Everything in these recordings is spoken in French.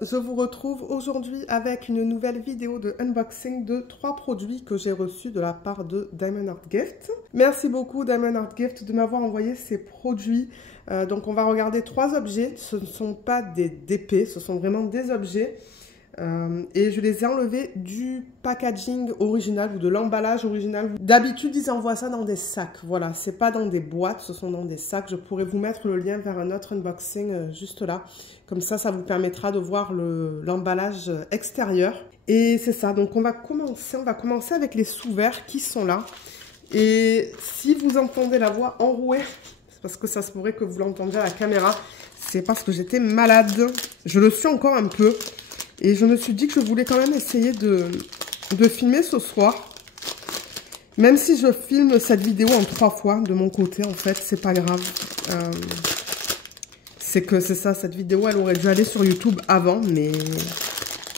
je vous retrouve aujourd'hui avec une nouvelle vidéo de unboxing de 3 produits que j'ai reçus de la part de Diamond Art Gift. Merci beaucoup Diamond Art Gift de m'avoir envoyé ces produits. Donc on va regarder 3 objets, ce ne sont pas des DP, ce sont vraiment des objets. Et je les ai enlevés du packaging original ou de l'emballage original. D'habitude, ils envoient ça dans des sacs. Voilà, c'est pas dans des boîtes, ce sont dans des sacs. Je pourrais vous mettre le lien vers un autre unboxing juste là. Comme ça vous permettra de voir l'emballage extérieur. Et c'est ça, donc on va commencer avec les sous-verts qui sont là. Et si vous entendez la voix enrouée, c'est parce que ça se pourrait que vous l'entendiez à la caméra. C'est parce que j'étais malade. Je le suis encore un peu. Et je me suis dit que je voulais quand même essayer de filmer ce soir. Même si je filme cette vidéo en 3 fois de mon côté, en fait, c'est pas grave. C'est ça, cette vidéo, elle aurait dû aller sur YouTube avant, mais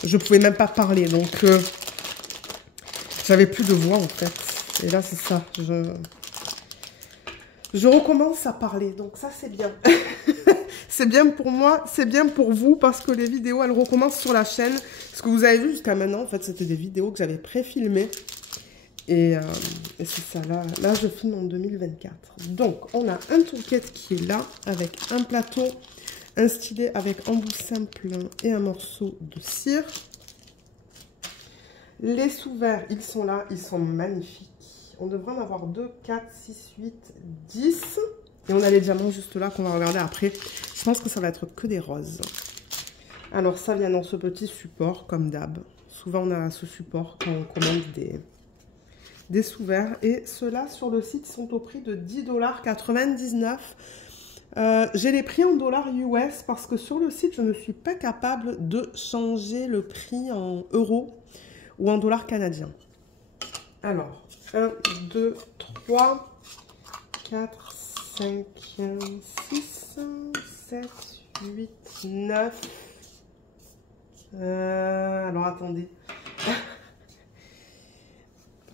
je pouvais même pas parler. Donc, j'avais plus de voix, en fait. Et là, c'est ça. Je recommence à parler, donc ça, c'est bien. C'est bien pour moi, c'est bien pour vous, parce que les vidéos, elles recommencent sur la chaîne. Ce que vous avez vu jusqu'à maintenant, en fait, c'était des vidéos que j'avais pré-filmées. Et c'est ça, là, je filme en 2024. Donc, on a un toolkit qui est là, avec un plateau, un stylet avec embout simple et un morceau de cire. Les sous-verts, ils sont là, ils sont magnifiques. On devrait en avoir 2, 4, 6, 8, 10. Et on a les diamants juste là qu'on va regarder après. Je pense que ça va être que des roses. Alors ça vient dans ce petit support comme d'hab. Souvent on a ce support quand on commande des sous-verts. Et ceux-là sur le site sont au prix de 10,99 $. J'ai les prix en dollars US parce que sur le site je ne suis pas capable de changer le prix en euros ou en dollars canadiens. Alors 1, 2, 3, 4, 5, 6, 7, 8, 9. Alors attendez.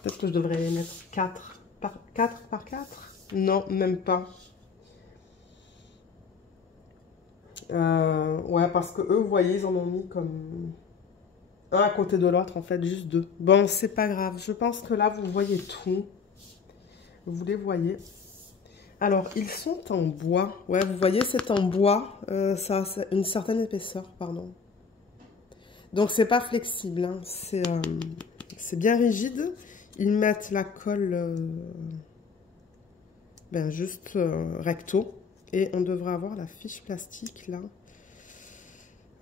Peut-être que je devrais les mettre 4 par 4 par 4. Non, même pas. Ouais, parce que eux, vous voyez, ils en ont mis comme un à côté de l'autre, en fait, juste 2. Bon, c'est pas grave. Je pense que là, vous voyez tout. Vous les voyez. Alors, ils sont en bois. Ouais, vous voyez, c'est en bois. Ça a une certaine épaisseur, pardon. Donc, c'est pas flexible. Hein. C'est bien rigide. Ils mettent la colle juste recto. Et on devrait avoir la fiche plastique, là.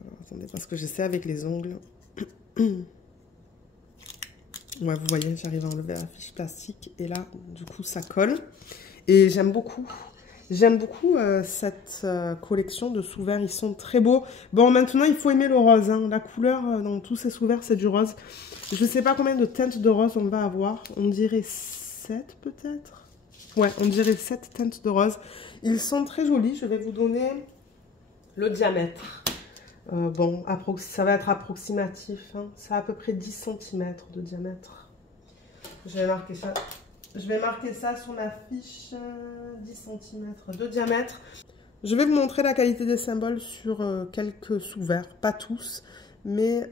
Alors, attendez, parce que j'essaie avec les ongles. Ouais, vous voyez, j'arrive à enlever la fiche plastique. Et là, du coup, ça colle. Et j'aime beaucoup cette collection de sous-verts, ils sont très beaux. Bon, maintenant, il faut aimer le rose. Hein. La couleur dans tous ces sous-verts, c'est du rose. Je ne sais pas combien de teintes de rose on va avoir. On dirait 7 peut-être. Ouais, on dirait 7 teintes de rose. Ils sont très jolis. Je vais vous donner le diamètre. Bon, ça va être approximatif. Hein. Ça a à peu près 10 cm de diamètre. Je vais marquer ça. Je vais marquer ça sur ma fiche, 10 cm de diamètre. Je vais vous montrer la qualité des symboles sur quelques sous-verts, pas tous. Mais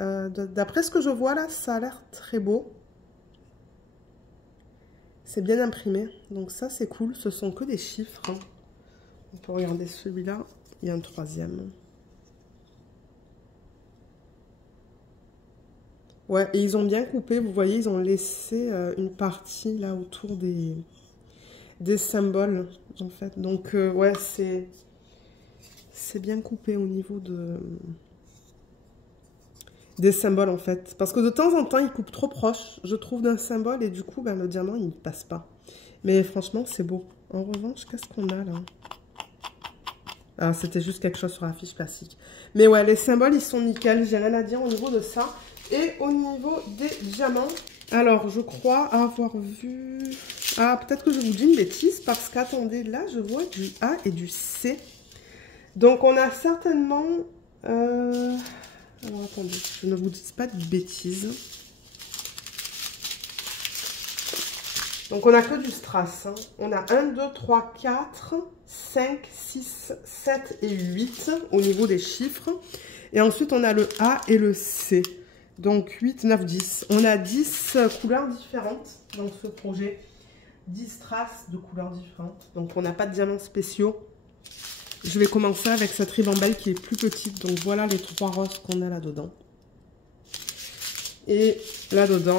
d'après ce que je vois là, ça a l'air très beau. C'est bien imprimé, donc ça c'est cool. Ce sont que des chiffres. Hein. On peut regarder celui-là, il y a un 3e. Ouais, et ils ont bien coupé, vous voyez, ils ont laissé une partie là autour des symboles, en fait. Donc, ouais, c'est bien coupé au niveau des symboles, en fait. Parce que de temps en temps, ils coupent trop proche, je trouve, d'un symbole, et du coup, le diamant, il ne passe pas. Mais franchement, c'est beau. En revanche, qu'est-ce qu'on a là? Ah, c'était juste quelque chose sur la fiche plastique. Mais ouais, les symboles, ils sont nickel, j'ai rien à dire au niveau de ça. Et au niveau des diamants, alors je crois avoir vu... Ah, peut-être que je vous dis une bêtise parce qu'attendez, là je vois du A et du C. Donc on a certainement... Alors attendez, je ne vous dis pas de bêtises. Donc, on n'a que du strass. Hein. On a 1, 2, 3, 4, 5, 6, 7 et 8 au niveau des chiffres. Et ensuite, on a le A et le C. Donc, 8, 9, 10. On a 10 couleurs différentes dans ce projet. 10 strass de couleurs différentes. Donc, on n'a pas de diamants spéciaux. Je vais commencer avec cette ribambelle qui est plus petite. Donc, voilà les 3 roses qu'on a là-dedans. Et là-dedans,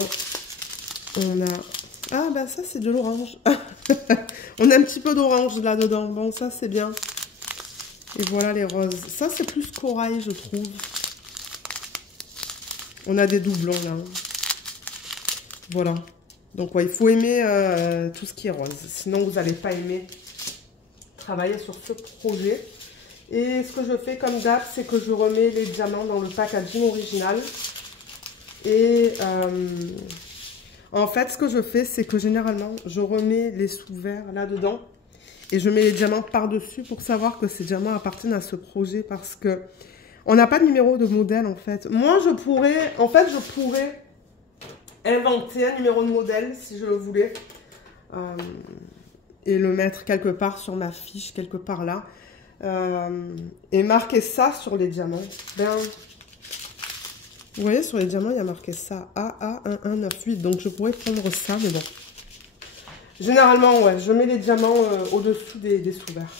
on a... Ah, bah ça, c'est de l'orange. On a un petit peu d'orange là-dedans. Bon, ça, c'est bien. Et voilà les roses. Ça, c'est plus corail, je trouve. On a des doublons, là. Voilà. Donc, ouais, il faut aimer tout ce qui est rose. Sinon, vous n'allez pas aimer travailler sur ce projet. Et ce que je fais comme d'hab, c'est que je remets les diamants dans le packaging original. Et... en fait, ce que je fais, c'est que généralement, je remets les sous-verts là-dedans et je mets les diamants par-dessus pour savoir que ces diamants appartiennent à ce projet parce que on n'a pas de numéro de modèle, en fait. Moi, je pourrais inventer un numéro de modèle si je le voulais et le mettre quelque part sur ma fiche, quelque part là et marquer ça sur les diamants. Ben... Vous voyez, sur les diamants, il y a marqué ça, AA1198. Donc, je pourrais prendre ça, mais bon. Généralement, ouais, je mets les diamants au-dessus des sous-verts.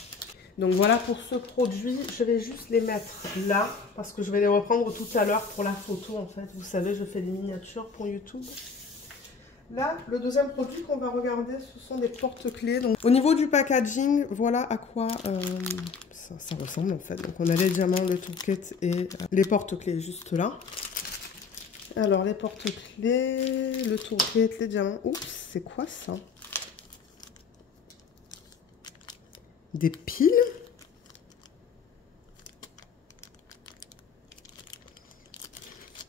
Donc, voilà pour ce produit. Je vais juste les mettre là, parce que je vais les reprendre tout à l'heure pour la photo, en fait. Vous savez, je fais des miniatures pour YouTube. Là, le deuxième produit qu'on va regarder, ce sont des porte-clés. Donc, au niveau du packaging, voilà à quoi ça ressemble, en fait. Donc, on a les diamants, le toolkit et les porte-clés juste là. Alors, les porte-clés, le toolkit, les diamants. Oups, c'est quoi ça? Des piles?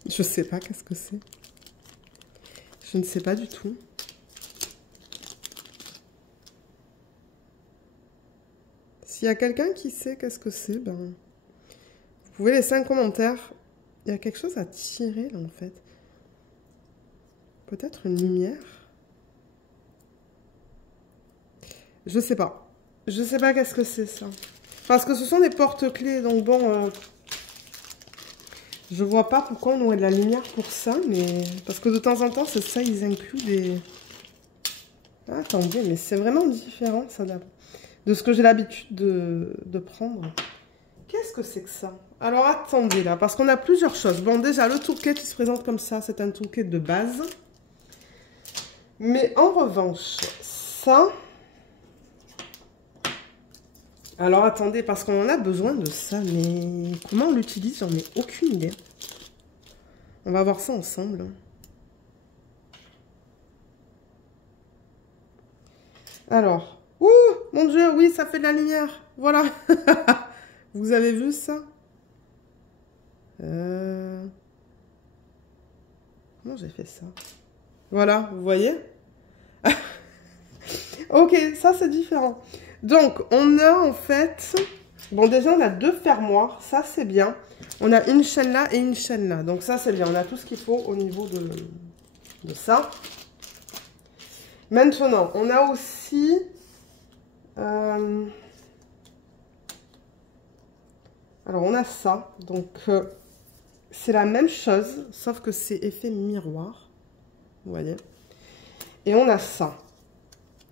Je sais pas qu'est-ce que c'est. Je ne sais pas du tout. S'il y a quelqu'un qui sait qu'est-ce que c'est, ben, vous pouvez laisser un commentaire. Il y a quelque chose à tirer là en fait. Peut-être une lumière. Je sais pas. Je sais pas qu'est-ce que c'est ça. Parce que ce sont des porte-clés. Donc bon, je vois pas pourquoi on aurait de la lumière pour ça. Mais parce que de temps en temps, c'est ça, ils incluent des... Ah, attendez, mais c'est vraiment différent ça de ce que j'ai l'habitude de prendre. Qu'est-ce que c'est que ça? Alors, attendez là, parce qu'on a plusieurs choses. Bon, déjà, le toolkit qui se présente comme ça, c'est un toolkit de base. Mais en revanche, ça... Alors, attendez, parce qu'on en a besoin de ça, mais comment on l'utilise? J'en ai aucune idée. On va voir ça ensemble. Alors, ouh, mon Dieu, oui, ça fait de la lumière. Voilà. Vous avez vu ça? Comment j'ai fait ça? Voilà, vous voyez? Ok, ça c'est différent. Donc, on a en fait... Bon, déjà, on a 2 fermoirs. Ça, c'est bien. On a une chaîne là et une chaîne là. Donc, ça, c'est bien. On a tout ce qu'il faut au niveau de ça. Maintenant, on a aussi... Alors, on a ça. Donc, c'est la même chose, sauf que c'est effet miroir. Vous voyez? Et on a ça.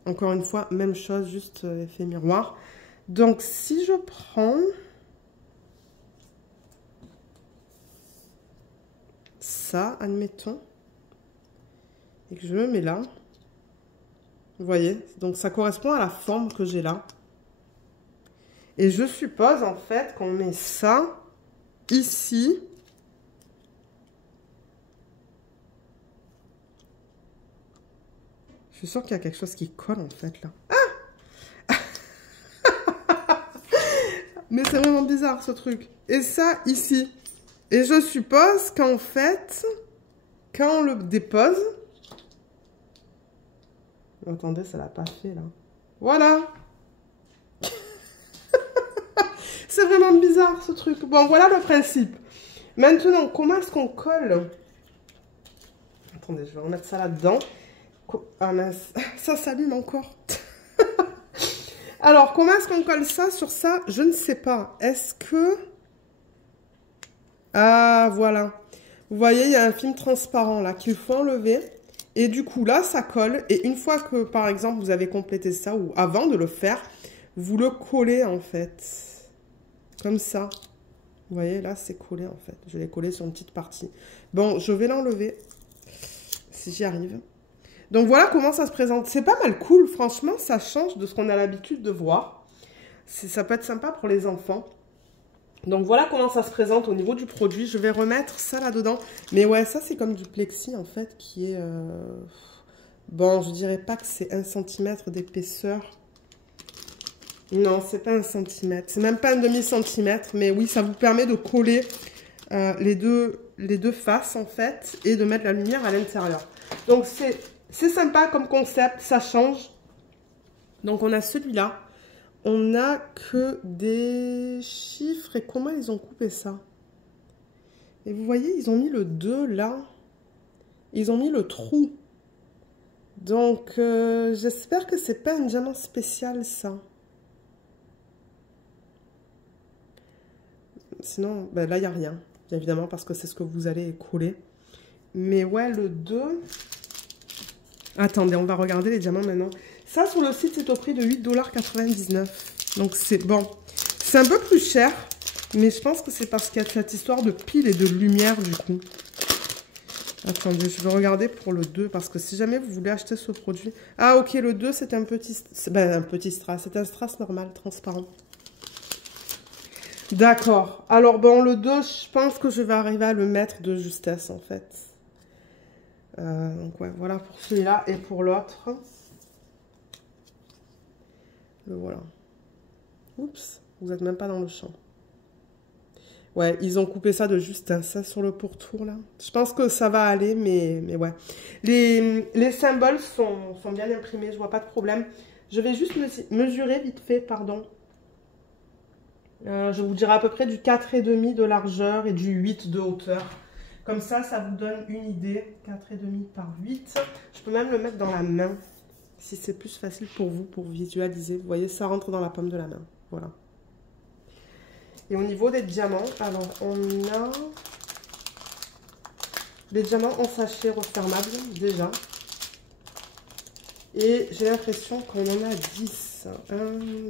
Encore une fois, même chose, juste effet miroir. Donc, si je prends ça, admettons, et que je le mets là, vous voyez? Donc, ça correspond à la forme que j'ai là. Et je suppose, en fait, qu'on met ça ici. Je suis sûre qu'il y a quelque chose qui colle, en fait, là. Ah! Mais c'est vraiment bizarre, ce truc. Et ça, ici. Et je suppose qu'en fait, quand on le dépose... Attendez, ça l'a pas fait, là. Voilà! C'est vraiment bizarre, ce truc. Bon, voilà le principe. Maintenant, comment est-ce qu'on colle? Attendez, je vais remettre ça là-dedans. Ah mince, ça s'allume encore. Alors, comment est-ce qu'on colle ça sur ça? Je ne sais pas. Est-ce que... Ah, voilà. Vous voyez, il y a un film transparent là qu'il faut enlever. Et du coup, là, ça colle. Et une fois que, par exemple, vous avez complété ça, ou avant de le faire, vous le collez en fait. Comme ça. Vous voyez, là, c'est collé en fait. Je l'ai collé sur une petite partie. Bon, je vais l'enlever. Si j'y arrive. Donc voilà comment ça se présente. C'est pas mal cool, franchement, ça change de ce qu'on a l'habitude de voir. Ça peut être sympa pour les enfants. Donc voilà comment ça se présente au niveau du produit. Je vais remettre ça là-dedans. Mais ouais, ça c'est comme du plexi en fait qui est... Bon, je dirais pas que c'est 1 cm d'épaisseur. Non, c'est pas 1 cm. C'est même pas un demi-centimètre. Mais oui, ça vous permet de coller les deux faces en fait et de mettre la lumière à l'intérieur. Donc c'est sympa comme concept, ça change. Donc on a celui-là. On n'a que des chiffres. Et comment ils ont coupé ça? Et vous voyez, ils ont mis le 2 là. Ils ont mis le trou. Donc j'espère que c'est pas un diamant spécial ça. Sinon, ben là il n'y a rien. Bien évidemment parce que c'est ce que vous allez coller. Mais ouais, le 2... Attendez, on va regarder les diamants maintenant. Ça, sur le site, c'est au prix de 8,99 $. Donc, c'est bon. C'est un peu plus cher, mais je pense que c'est parce qu'il y a cette histoire de pile et de lumière, du coup. Attendez, je vais regarder pour le 2, parce que si jamais vous voulez acheter ce produit... Ah, ok, le 2, c'est un petit... Ben, un petit strass. C'est un strass normal, transparent. D'accord. Alors, bon, le 2, je pense que je vais arriver à le mettre de justesse, en fait. Donc ouais, voilà pour celui-là et pour l'autre. Le voilà. Oups, vous n'êtes même pas dans le champ. Ouais, ils ont coupé ça de juste un ça sur le pourtour là. Je pense que ça va aller, mais ouais. Les symboles sont bien imprimés, je vois pas de problème. Je vais juste mesurer vite fait, pardon. Je vous dirai à peu près du 4,5 de largeur et du 8 de hauteur. Comme ça, ça vous donne une idée. 4,5 par 8. Je peux même le mettre dans la main. Si c'est plus facile pour vous, pour visualiser. Vous voyez, ça rentre dans la paume de la main. Voilà. Et au niveau des diamants, alors on a des diamants en sachet refermable déjà. Et j'ai l'impression qu'on en a 10. 1,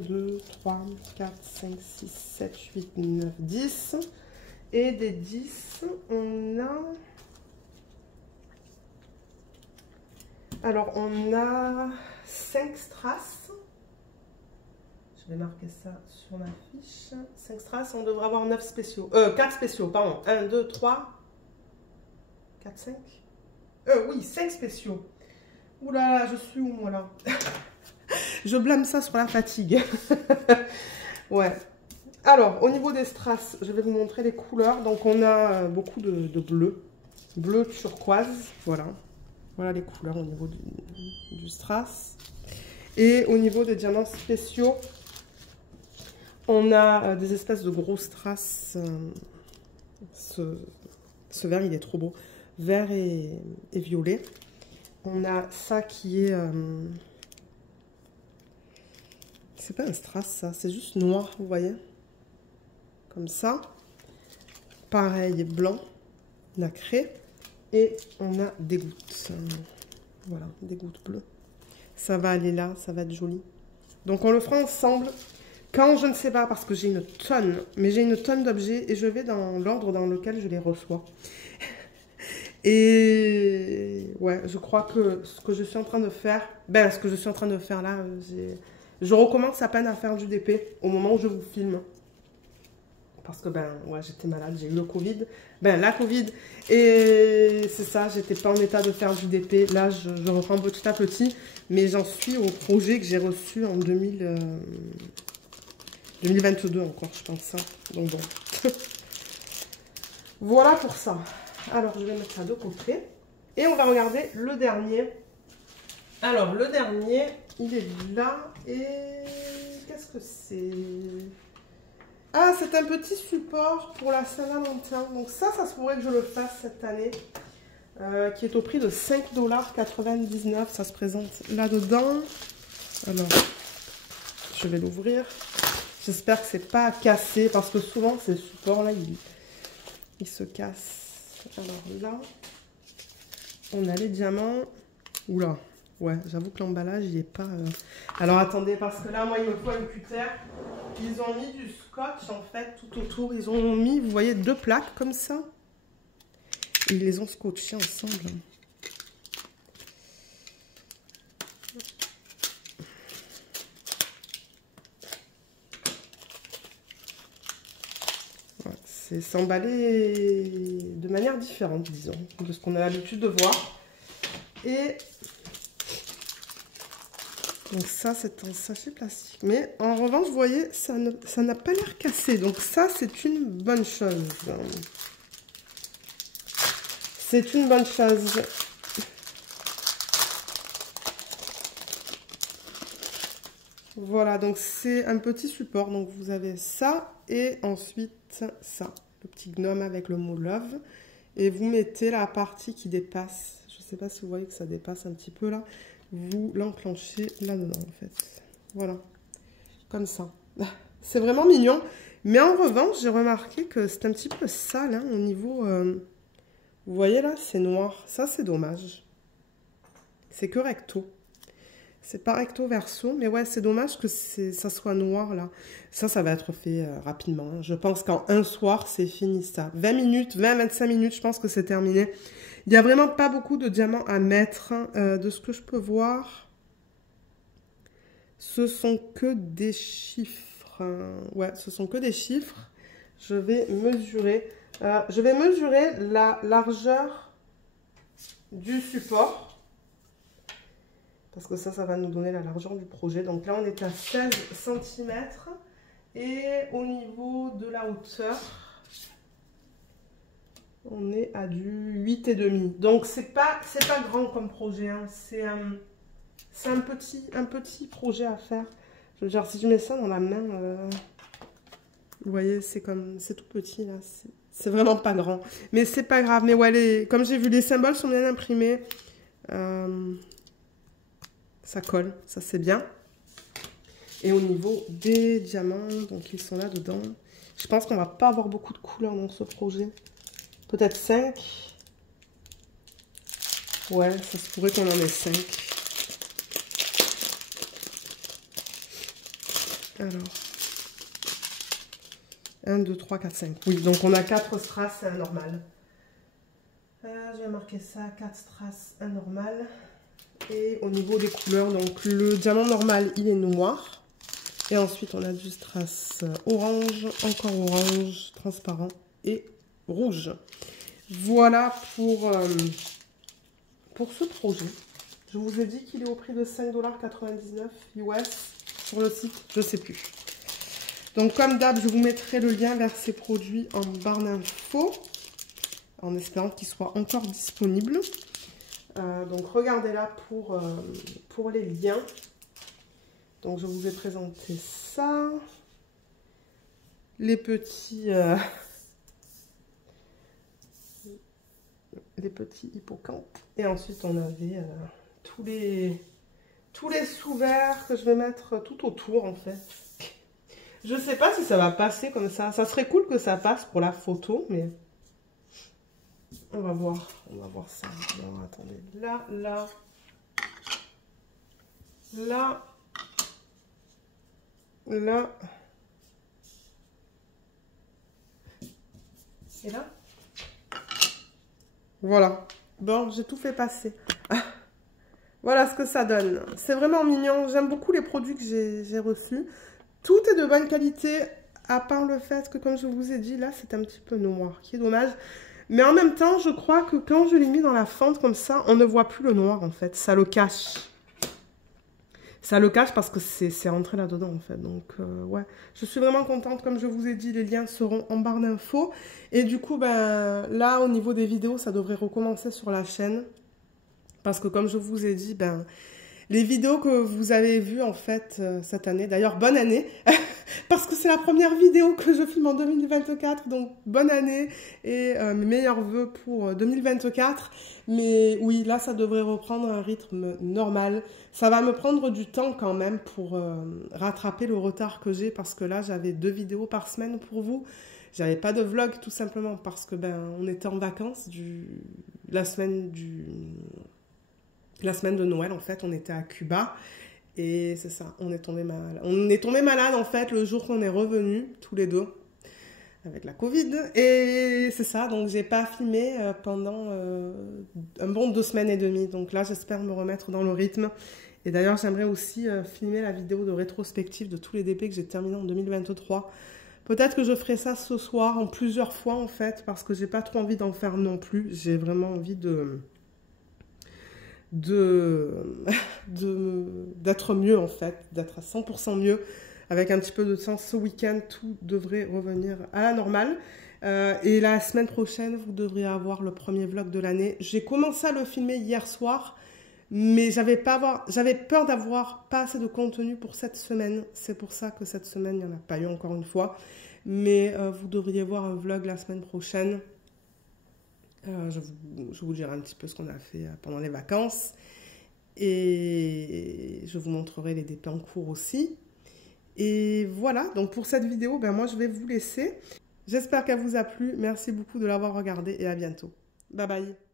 2, 3, 4, 5, 6, 7, 8, 9, 10. Et des 10, on a... Alors, on a 5 strass. Je vais marquer ça sur ma fiche. 5 strass, on devrait avoir 9 spéciaux. 4 spéciaux, pardon. 1, 2, 3, 4, 5. Oui, 5 spéciaux. Ouh là là, je suis où, moi, là? Je blâme ça sur la fatigue. Ouais. Alors, au niveau des strass, je vais vous montrer les couleurs. Donc, on a beaucoup de bleu. Bleu turquoise, voilà. Voilà les couleurs au niveau du strass. Et au niveau des diamants spéciaux, on a des espèces de gros strass. Ce vert, il est trop beau. Vert et violet. On a ça qui est... c'est pas un strass, ça. C'est juste noir, vous voyez. Comme ça. Pareil, blanc, nacré. Et on a des gouttes. Voilà, des gouttes bleues. Ça va aller là, ça va être joli. Donc on le fera ensemble. Quand je ne sais pas, parce que j'ai une tonne, mais j'ai une tonne d'objets et je vais dans l'ordre dans lequel je les reçois. Et ouais, je crois que ce que je suis en train de faire, ce que je suis en train de faire là, je recommence à peine à faire du DP au moment où je vous filme. Parce que ouais, j'étais malade, j'ai eu le Covid. La Covid. Et c'est ça, j'étais pas en état de faire du DP. Là, je reprends petit à petit. Mais j'en suis au projet que j'ai reçu en 2022 encore, je pense. Ça. Donc bon. Voilà pour ça. Alors, je vais mettre ça de côté. Et on va regarder le dernier. Alors, le dernier, il est là. Et qu'est-ce que c'est? Ah, c'est un petit support pour la Saint-Valentin. Donc ça se pourrait que je le fasse cette année. qui est au prix de 5,99 $. Ça se présente là-dedans. Alors, je vais l'ouvrir. J'espère que c'est pas cassé parce que souvent ces supports là, ils se cassent. Alors là, on a les diamants. Oula, ouais, j'avoue que l'emballage il est pas. Alors attendez, parce que là, moi, il me faut une cutter. Ils ont mis du scotch en fait tout autour. Ils ont mis, vous voyez, 2 plaques comme ça. Et ils les ont scotchés ensemble. C'est emballé de manière différente, disons, de ce qu'on a l'habitude de voir. Et donc ça, c'est un sachet plastique. Mais en revanche, vous voyez, ça n'a pas l'air cassé. Donc ça, c'est une bonne chose. C'est une bonne chose. Voilà, donc c'est un petit support. Donc vous avez ça et ensuite ça. Le petit gnome avec le mot love. Et vous mettez la partie qui dépasse. Je ne sais pas si vous voyez que ça dépasse un petit peu là. Vous l'enclenchez là-dedans en fait. Voilà, comme ça. C'est vraiment mignon. Mais en revanche, j'ai remarqué que c'est un petit peu sale hein, au niveau... Vous voyez là, c'est noir. Ça, c'est dommage. C'est que recto. C'est pas recto verso, mais ouais, c'est dommage que ça soit noir là. Ça va être fait rapidement. Hein. Je pense qu'en un soir, c'est fini ça. 20 minutes, 20-25 minutes, je pense que c'est terminé. Il n'y a vraiment pas beaucoup de diamants à mettre. Hein. De ce que je peux voir, ce sont que des chiffres. Ouais, ce sont que des chiffres. Je vais mesurer. La largeur du support. Parce que ça va nous donner la largeur du projet. Donc là, on est à 16 cm. Et au niveau de la hauteur, on est à du 8,5. Donc, c'est pas grand comme projet. Hein. C'est un petit projet à faire. Je veux dire, si je mets ça dans la main, vous voyez, c'est tout petit là. C'est vraiment pas grand. Mais c'est pas grave. Mais ouais, comme j'ai vu, les symboles sont bien imprimés. Ça colle, ça c'est bien. Et au niveau des diamants, donc ils sont là dedans. Je pense qu'on va pas avoir beaucoup de couleurs dans ce projet. Peut-être 5. Ouais, ça se pourrait qu'on en ait 5. Alors. 1, 2, 3, 4, 5. Oui, donc on a 4 strass normal. Je vais marquer ça, 4 strass normal. Et au niveau des couleurs, donc le diamant normal, il est noir. Et ensuite, on a du strass orange, encore orange, transparent et rouge. Voilà pour ce projet. Je vous ai dit qu'il est au prix de 5,99 $ US sur le site, je ne sais plus. Donc comme d'hab, je vous mettrai le lien vers ces produits en barre d'infos, en espérant qu'ils soient encore disponibles. Donc regardez là pour les liens. Donc je vous ai présenté ça. Les petits hippocampes. Et ensuite on avait tous les sous-verts que je vais mettre tout autour en fait. Je sais pas si ça va passer comme ça. Ça serait cool que ça passe pour la photo, mais on va voir ça. Alors, attendez, là, et là. Voilà. Bon, j'ai tout fait passer. Voilà ce que ça donne. C'est vraiment mignon. J'aime beaucoup les produits que j'ai reçus. Tout est de bonne qualité, à part le fait que, comme je vous ai dit, là, c'est un petit peu noir, qui est dommage. Mais en même temps, je crois que quand je l'ai mis dans la fente comme ça, on ne voit plus le noir, en fait. Ça le cache. Ça le cache parce que c'est rentré là-dedans, en fait. Donc, ouais, je suis vraiment contente. Comme je vous ai dit, les liens seront en barre d'infos. Et du coup, ben, là, au niveau des vidéos, ça devrait recommencer sur la chaîne. Parce que, comme je vous ai dit, ben... Les vidéos que vous avez vues en fait cette année, d'ailleurs bonne année, parce que c'est la première vidéo que je filme en 2024, donc bonne année et mes meilleurs vœux pour 2024. Mais oui, là, ça devrait reprendre un rythme normal. Ça va me prendre du temps quand même pour rattraper le retard que j'ai, parce que là, j'avais 2 vidéos par semaine pour vous. J'avais pas de vlog tout simplement parce que on était en vacances la semaine de Noël, en fait, on était à Cuba. Et c'est ça, on est tombé malade. On est tombé malade en fait le jour qu'on est revenus, tous les deux, avec la Covid. Et c'est ça, donc j'ai pas filmé pendant un bon 2 semaines et demie. Donc là, j'espère me remettre dans le rythme. Et d'ailleurs, j'aimerais aussi filmer la vidéo de rétrospective de tous les DP que j'ai terminé en 2023. Peut-être que je ferai ça ce soir en plusieurs fois en fait, parce que j'ai pas trop envie d'en faire non plus. J'ai vraiment envie d'être mieux en fait, d'être à 100% mieux. Avec un petit peu de temps ce week-end, tout devrait revenir à la normale. Et la semaine prochaine, vous devriez avoir le premier vlog de l'année. J'ai commencé à le filmer hier soir, mais j'avais peur d'avoir pas assez de contenu pour cette semaine. C'est pour ça que cette semaine, il n'y en a pas eu encore une fois. Mais vous devriez voir un vlog la semaine prochaine. Je vous dirai un petit peu ce qu'on a fait pendant les vacances. Et je vous montrerai les DP en cours aussi. Et voilà, donc pour cette vidéo, moi je vais vous laisser. J'espère qu'elle vous a plu. Merci beaucoup de l'avoir regardée et à bientôt. Bye bye.